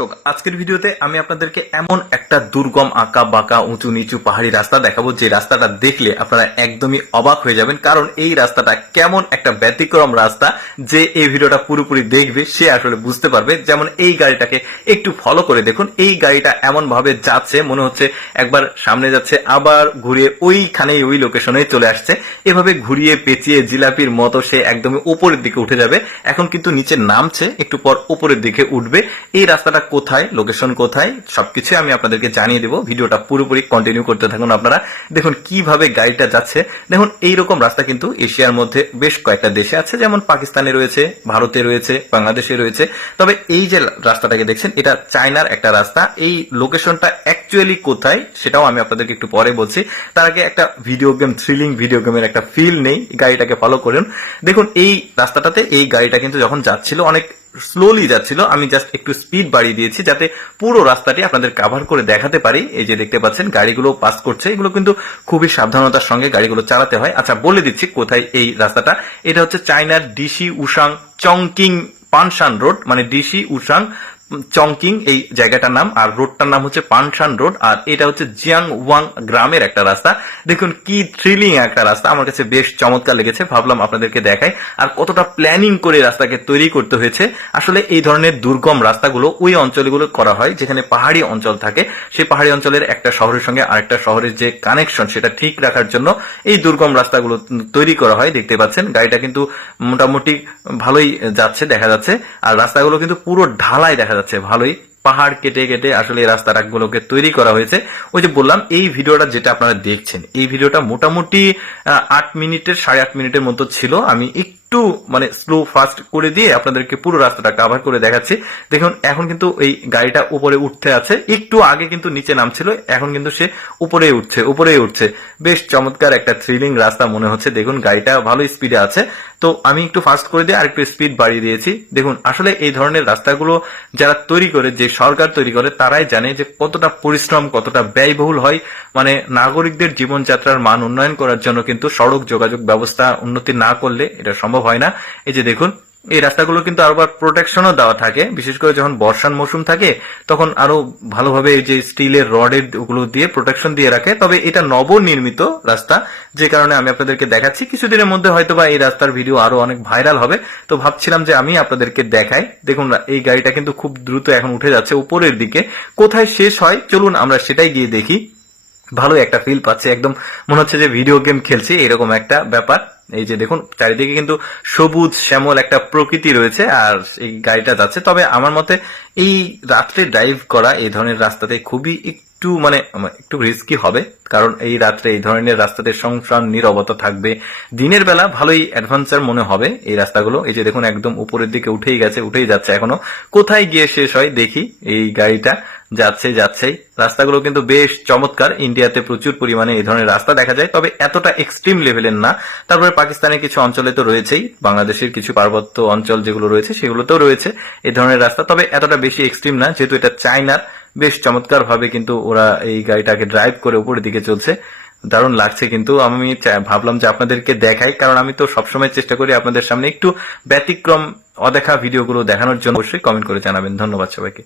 দর্শক, আজকের ভিডিওতে আমি আপনাদেরকে এমন একটা দুর্গম আঁকা, বাঁকা, উঁচু, নিচু পাহাড়ি রাস্তা দেখাবো, যে রাস্তাটা দেখলে আপনারা একদমই অবাক হয়ে যাবেন। কারণ এই রাস্তাটা কেমন একটা ব্যতিক্রম রাস্তা, যে এই ভিডিওটা পুরোপুরি দেখবে, সে আসলে বুঝতে পারবে। যেমন এই গাড়িটাকে একটু ফলো করে দেখুন। এই গাড়িটা এমন ভাবে যাচ্ছে, মনে হচ্ছে একবার সামনে যাচ্ছে, আবার ঘুরিয়ে ওইখানেই, ওই লোকেশনে চলে আসছে। এভাবে ঘুরিয়ে পেঁচিয়ে জিলাপির মতো সে একদমই উপরের দিকে উঠে যাবে। এখন কিন্তু নিচে নামছে, একটু পর উপরের দিকে উঠবে। এই রাস্তাটা কোথায় লোকেশন কোথায় সবকিছু আমি আপনাদেরকে জানিয়ে দেবো। ভিডিওটা পুরোপুরি কন্টিনিউ করতে থাকুন আপনারা। দেখুন কীভাবে গাড়িটা যাচ্ছে। দেখুন এইরকম রাস্তা কিন্তু এশিয়ার মধ্যে বেশ কয়েকটা দেশে আছে। যেমন পাকিস্তানে রয়েছে, ভারতে রয়েছে, বাংলাদেশে রয়েছে। তবে এই যে রাস্তাটাকে দেখছেন, এটা চায়নার একটা রাস্তা। এই লোকেশনটা অ্যাকচুয়ালি কোথায়, সেটাও আমি আপনাদেরকে একটু পরে বলছি। তার আগে একটা ভিডিও গেম থ্রিলিং ভিডিও গেমের একটা ফিল নেই। গাড়িটাকে ফলো করুন। দেখুন এই রাস্তাটাতে এই গাড়িটা কিন্তু যখন যাচ্ছিল, অনেক স্লোলি যাচ্ছিল। আমি জাস্ট একটু স্পিড বাড়িয়ে দিয়েছি যাতে পুরো রাস্তাটি আপনাদের কাভার করে দেখাতে পারি। এই যে দেখতে পাচ্ছেন, গাড়িগুলো পাস করছে। এগুলো কিন্তু খুবই সাবধানতার সঙ্গে গাড়িগুলো চালাতে হয়। আচ্ছা বলে দিচ্ছি কোথায় এই রাস্তাটা। এটা হচ্ছে চায়নার ডিসি উষাং চংকিং পানশান রোড মানে ডিসি উসাং চংকিং, এই জায়গাটার নাম, আর রোডটার নাম হচ্ছে পানশান রোড, আর এটা হচ্ছে জিয়াং ওয়াং গ্রামের একটা রাস্তা। দেখুন কি থ্রিলিং একটা রাস্তা, আমার কাছে বেশ চমৎকার লেগেছে, ভাবলাম আপনাদেরকে দেখাই। আর কতটা প্ল্যানিং করে রাস্তাকে তৈরি করতে হয়েছে, আসলে এই ধরনের দুর্গম রাস্তাগুলো ওই অঞ্চলগুলো করা হয়, যেখানে পাহাড়ি অঞ্চল থাকে। সেই পাহাড়ি অঞ্চলের একটা শহরের সঙ্গে আরেকটা শহরের যে কানেকশন সেটা ঠিক রাখার জন্য এই দুর্গম রাস্তাগুলো তৈরি করা হয়, দেখতে পাচ্ছেন। গাড়িটা কিন্তু মোটামুটি ভালোই যাচ্ছে, দেখা যাচ্ছে। আর রাস্তাগুলো কিন্তু পুরো ঢালাই দেখা যাচ্ছে ভালোই। পাহাড় কেটে কেটে আসলে এই রাস্তাটাগুলোকে তৈরি করা হয়েছে। ওই যে বললাম, এই ভিডিওটা যেটা আপনারা দেখছেন, এই ভিডিওটা মোটামুটি আট মিনিটের, সাড়ে আট মিনিটের মতো ছিল। আমি একটু মানে স্লো ফাস্ট করে দিয়ে আপনাদেরকে পুরো রাস্তাটা কাভার করে দেখাচ্ছি। দেখুন, এখন কিন্তু এই গাড়িটা উপরে উঠতে আছে। একটু আগে কিন্তু নিচে নামছিল, এখন কিন্তু সে উপরে উঠছে উপরে উঠছে। বেশ চমৎকার একটা থ্রিলিং রাস্তা মনে হচ্ছে। দেখুন, গাড়িটা ভালো স্পিডে আছে। তো আমি একটু ফাস্ট করে দিয়ে আরেকটু স্পিড বাড়িয়ে দিয়েছি। দেখুন, আসলে এই ধরনের রাস্তাগুলো যারা তৈরি করে, যে সরকার তৈরি করে, তারাই জানে যে কতটা পরিশ্রম, কতটা ব্যয়বহুল হয়। মানে নাগরিকদের জীবনযাত্রার মান উন্নয়ন করার জন্য কিন্তু সড়ক যোগাযোগ ব্যবস্থা উন্নতি না করলে এটা সম্ভব হয় না। এই যে দেখুন, এই রাস্তাগুলো কিন্তু আবার প্রোটেকশনও দেওয়া থাকে। বিশেষ করে যখন বর্ষার মৌসুম থাকে, তখন আরও ভালোভাবে যে স্টিলের রডের ওগুলো দিয়ে প্রোটেকশন দিয়ে রাখে। তবে এটা নবনির্মিত রাস্তা, যে কারণে আমি আপনাদেরকে দেখাচ্ছি। কিছুদিনের মধ্যে হয়তো বা এই রাস্তার ভিডিও আরও অনেক ভাইরাল হবে। তো ভাবছিলাম যে আমি আপনাদেরকে দেখাই। দেখুন, এই গাড়িটা কিন্তু খুব দ্রুত এখন উঠে যাচ্ছে উপরের দিকে। কোথায় শেষ হয়? চলুন আমরা সেটাই গিয়ে দেখি। ভালো একটা ফিল পাচ্ছে। একদম মনে হচ্ছে যে ভিডিও গেম খেলছি, এরকম একটা ব্যাপার। এই যে দেখুন, চারিদিকে কিন্তু সবুজ, শ্যামল একটা প্রকৃতি রয়েছে আর এই গাড়িটা যাচ্ছে। তবে আমার মতে এই রাত্রে ড্রাইভ করা এই ধরনের রাস্তাতে খুবই একটু মানে একটু রিস্কি হবে। কারণ এই রাত্রে এই ধরনের রাস্তাতে সংসার, নিরবতা থাকবে। দিনের বেলা ভালোই অ্যাডভেঞ্চার মনে হবে এই রাস্তাগুলো। এই যে দেখুন, একদম উপরের দিকে উঠেই গেছে, উঠেই যাচ্ছে এখনও। কোথায় গিয়ে শেষ হয় দেখি এই গাড়িটা। যাচ্ছে যাচ্ছেই রাস্তাগুলো কিন্তু বেশ চমৎকার। ইন্ডিয়াতে প্রচুর পরিমাণে এই ধরনের রাস্তা দেখা যায়। তবে এতটা এক্সট্রিম লেভেলের না। তারপরে পাকিস্তানের কিছু অঞ্চলে তো রয়েছেই। বাংলাদেশের কিছু পার্বত্য অঞ্চল যেগুলো রয়েছে, সেগুলোতেও রয়েছে এই ধরনের রাস্তা। তবে এতটা বেশি এক্সট্রিম না, যেহেতু এটা চায়নার। বেশ চমৎকার ভাবে কিন্তু ওরা এই গাড়িটাকে ড্রাইভ করে উপরের দিকে চলছে। দারুণ লাগছে কিন্তু। আমি ভাবলাম যে আপনাদেরকে দেখাই। কারণ আমি তো সবসময় চেষ্টা করি আপনাদের সামনে একটু ব্যতিক্রম, অদেখা ভিডিওগুলো দেখানোর জন্য। অবশ্যই কমেন্ট করে জানাবেন। ধন্যবাদ সবাইকে।